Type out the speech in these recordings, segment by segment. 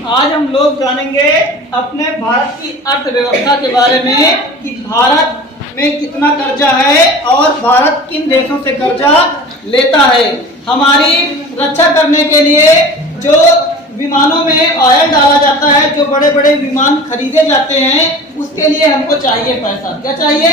आज हम लोग जानेंगे अपने भारत की अर्थव्यवस्था के बारे में कि भारत में कितना कर्जा है और भारत किन देशों से कर्जा लेता है। हमारी रक्षा करने के लिए जो विमानों में ऑयल डाला जाता है, जो बड़े बड़े विमान खरीदे जाते हैं, उसके लिए हमको चाहिए पैसा। क्या चाहिए?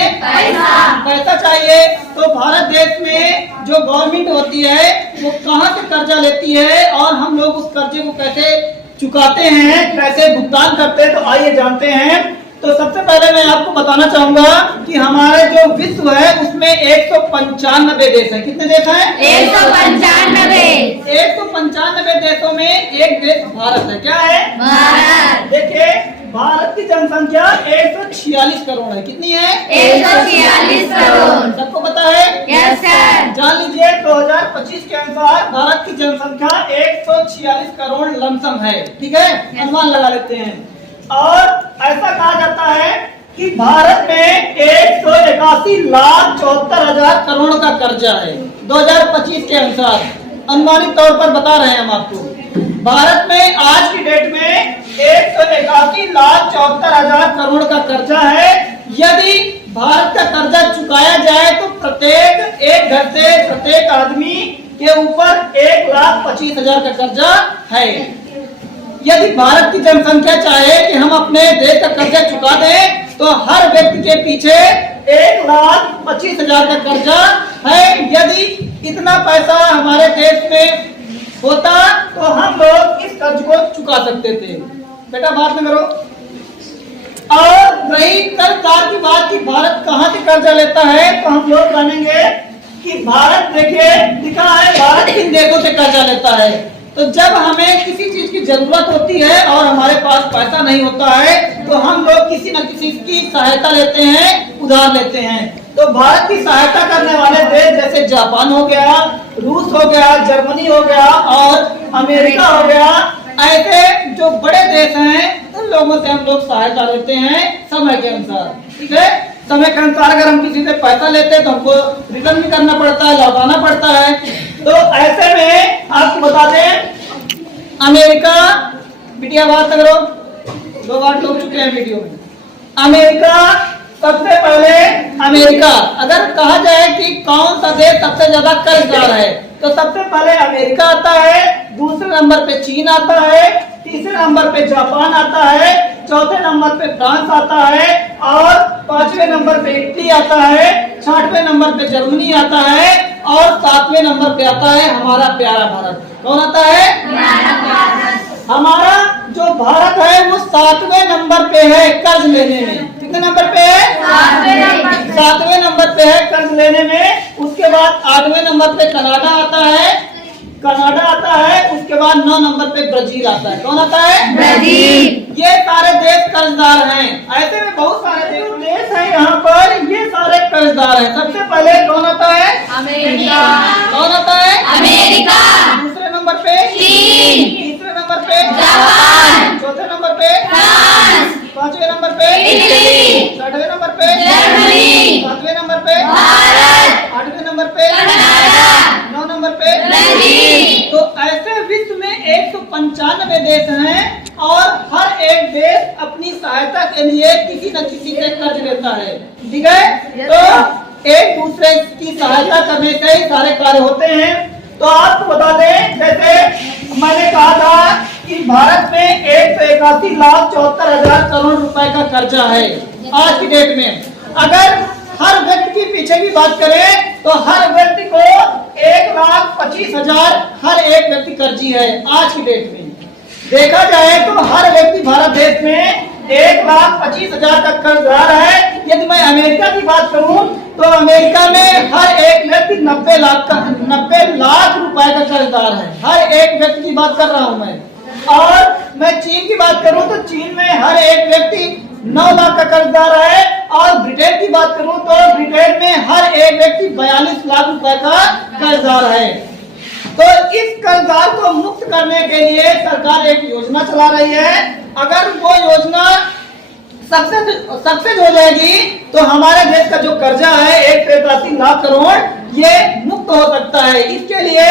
पैसा चाहिए। तो भारत देश में जो गवर्नमेंट होती है वो कहाँ से कर्जा लेती है और हम लोग उस कर्जे को कैसे चुकाते हैं, कैसे भुगतान करते हैं, तो आइए जानते हैं। तो सबसे पहले मैं आपको बताना चाहूंगा कि हमारे जो विश्व है उसमें 195 देश है। कितने देश हैं? 195 देशों में एक देश भारत है। क्या है? भारत। देखिए, भारत की जनसंख्या 146 करोड़ है। कितनी है? 146 करोड़। सबको पता है? Yes sir. जान लीजिए 2025 के अनुसार भारत की जनसंख्या 146 करोड़ लमसम है। ठीक है, अनुमान लगा लेते हैं। और ऐसा कहा जाता है कि भारत में 181,74,000 करोड़ का कर्जा है। 2025 के अनुसार अनुमानित तौर पर बता रहे हैं हम आपको। भारत में आज की डेट में 181,74,000 करोड़ का कर्जा है। यदि भारत का कर्जा चुकाया जाए तो प्रत्येक एक घर से प्रत्येक आदमी के ऊपर 1,25,000 का कर्जा है। यदि भारत की जनसंख्या चाहे कि हम अपने देश का कर्जा चुका दें तो हर व्यक्ति के पीछे 1,25,000 का कर्जा है। यदि इतना पैसा हमारे देश में होता तो हम लोग इस कर्ज को चुका सकते थे। बेटा बात में करो। और रही कर्जदार की बात कि भारत कहाँ से कर्जा लेता है, तो हम लोग जानेंगे कि भारत, देखिए लिखा है भारत किन देशों से कर्जा लेता है। तो जब हमें किसी चीज की जरूरत होती है और हमारे पास पैसा नहीं होता है तो हम लोग किसी न किसी की सहायता लेते हैं, उधार लेते हैं। तो भारत की सहायता करने वाले देश जैसे जापान हो गया, रूस हो गया, जर्मनी हो गया और अमेरिका हो गया, ऐसे जो बड़े देश हैं उन लोगों से हम लोग सहायता लेते हैं समय के अनुसार। ठीक है, समय के अनुसार अगर हम किसी से पैसा लेते हैं तो हमको रिटर्न भी करना पड़ता है, लौटाना पड़ता है। तो ऐसे में आपको बता दें, अमेरिका, बिटिया बात करो, 2 बार लोग चुके हैं वीडियो में। अमेरिका सबसे पहले, अमेरिका अगर कहा जाए कि कौन सा देश सबसे ज्यादा कर्जदार है तो सबसे पहले अमेरिका आता है, दूसरे नंबर पे चीन आता है, तीसरे नंबर पे जापान आता है, चौथे नंबर पे फ्रांस आता है और 5वें नंबर पे इटली आता है, 6वें नंबर पे जर्मनी आता है और 7वें नंबर पे आता है हमारा प्यारा भारत। कौन आता है? हमारा जो भारत है वो 7वें नंबर पे है कर्ज लेने में। कितने नंबर पे है? 7वें नंबर पे है कर्ज लेने में। उसके बाद 8वें नंबर पे कनाडा आता है, उसके बाद 9 नंबर पे ब्राजील आता है। कौन आता है? ब्राजील। ये सारे देश कर्जदार हैं। ऐसे में बहुत सारे देश हैं यहाँ पर, ये सारे कर्जदार हैं। सबसे पहले कौन आता है? अमेरिका। कौन आता है? अमेरिका। दूसरे नंबर पे चीन। तीसरे नंबर पे जापान। चौथे नंबर पे फ्रांस। 5वें नंबर पे इटली। 6वें नंबर पे जर्मनी। 7वें नंबर पे भारत। 8वें नंबर पे कनाडा। 9 नंबर पे ब्राजील। तो ऐसे विश्व में 195 देश हैं और हर एक देश अपनी सहायता के लिए किसी न किसी से कर्ज लेता है। ठीक है, तो एक दूसरे की सहायता करने से ही सारे कार्य होते हैं। तो आपको बता दें, जैसे मैंने कहा था कि भारत में 181,74,000 करोड़ रुपए का कर्जा है आज की डेट में। अगर हर व्यक्ति के पीछे की बात करें तो हर व्यक्ति को 1,25,000 हर एक व्यक्ति कर्जी है आज की डेट में। देखा जाए तो हर व्यक्ति भारत देश में 1,25,000 का कर्जदार है। यदि मैं अमेरिका की बात करूं तो अमेरिका में हर एक व्यक्ति 90 लाख रुपए का कर्जदार है। हर एक व्यक्ति की बात कर रहा हूं मैं। और मैं चीन की बात करूं तो चीन में हर एक व्यक्ति 9 लाख का कर्जदार है। और ब्रिटेन की बात करूं तो ब्रिटेन में हर एक व्यक्ति 42 लाख रुपए का कर्जदार है। तो इस कर्जदार को मुक्त करने के लिए सरकार एक योजना चला रही है। अगर वो योजना सक्सेस हो जाएगी तो हमारे देश का जो कर्जा है 183 लाख करोड़ ये मुक्त हो सकता है। इसके लिए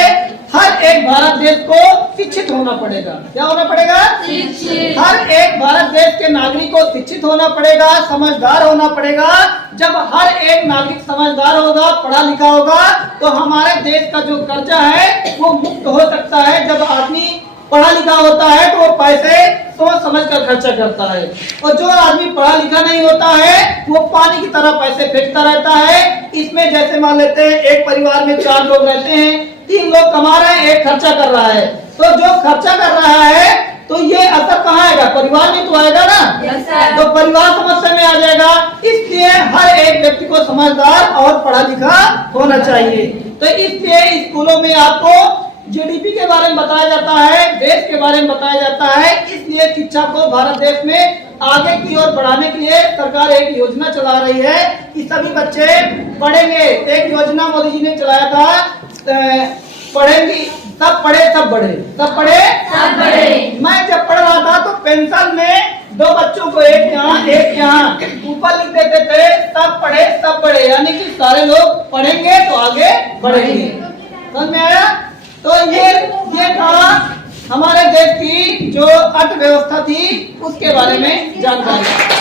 हर एक भारत देश को शिक्षित होना पड़ेगा। क्या होना पड़ेगा? शिक्षित। हर एक भारत देश के नागरिक को शिक्षित होना पड़ेगा, समझदार होना पड़ेगा। जब हर एक नागरिक समझदार होगा, पढ़ा लिखा होगा, तो हमारे देश का जो कर्जा है वो मुक्त हो सकता है। जब आदमी पढ़ा लिखा होता है तो वो पैसे सोच समझ कर खर्चा करता है, और जो आदमी पढ़ा लिखा नहीं होता है वो पानी की तरह पैसे फेंकता रहता है। इसमें जैसे मान लेते हैं एक परिवार में 4 लोग रहते हैं, 3 लोग कमा रहे हैं, एक खर्चा कर रहा है, तो जो खर्चा कर रहा है तो ये असर कहाँ आएगा? परिवार में तो आएगा ना। तो परिवार समस्या में आ जाएगा। इसलिए हर एक व्यक्ति को समझदार और पढ़ा लिखा होना चाहिए। तो इसलिए स्कूलों में आपको जीडीपी के बारे में बताया जाता है, देश के बारे में बताया जाता है। इसलिए शिक्षा को भारत देश में आगे की ओर बढ़ाने के लिए सरकार एक योजना चला रही है कि सभी बच्चे पढ़ेंगे। एक योजना मोदी जी ने चलाया था, पढ़ेंगी सब पढ़े सब बढ़े, सब पढ़े सब बढ़े। मैं जब पढ़ रहा था तो पेंसिल में 2 बच्चों को एक यहाँ ऊपर लिख देते थे, सब पढ़े सब बढ़े, यानी कि सारे लोग पढ़ेंगे तो आगे बढ़ेंगे। समझ में आया? तो ये था हमारे देश की जो अर्थव्यवस्था थी उसके बारे में जानकारी।